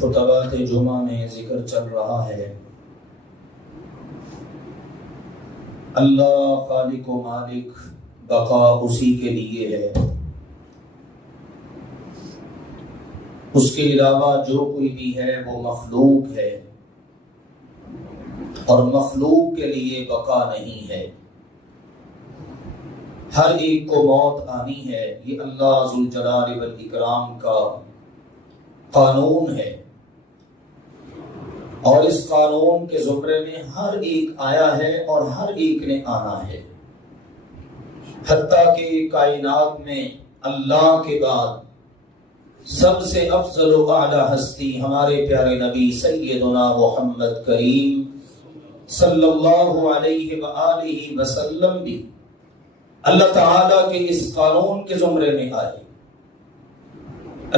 خطبات جمعہ میں ذکر چل رہا ہے اللہ خالق و مالک بقا اسی کے لیے ہے، اس کے علاوہ جو کوئی بھی ہے وہ مخلوق ہے اور مخلوق کے لیے بقا نہیں ہے۔ ہر ایک کو موت آنی ہے، یہ اللہ ذوالجلال والاکرام کا قانون ہے، اور اس قانون کے زمرے میں ہر ایک آیا ہے اور ہر ایک نے آنا ہے، حتیٰ کہ کائنات میں اللہ کے بعد سب سے افضل و اعلیٰ ہستی ہمارے پیارے نبی سیدنا محمد کریم صلی اللہ علیہ وآلہ وسلم بھی اللہ تعالیٰ کے اس قانون کے زمرے میں آئے۔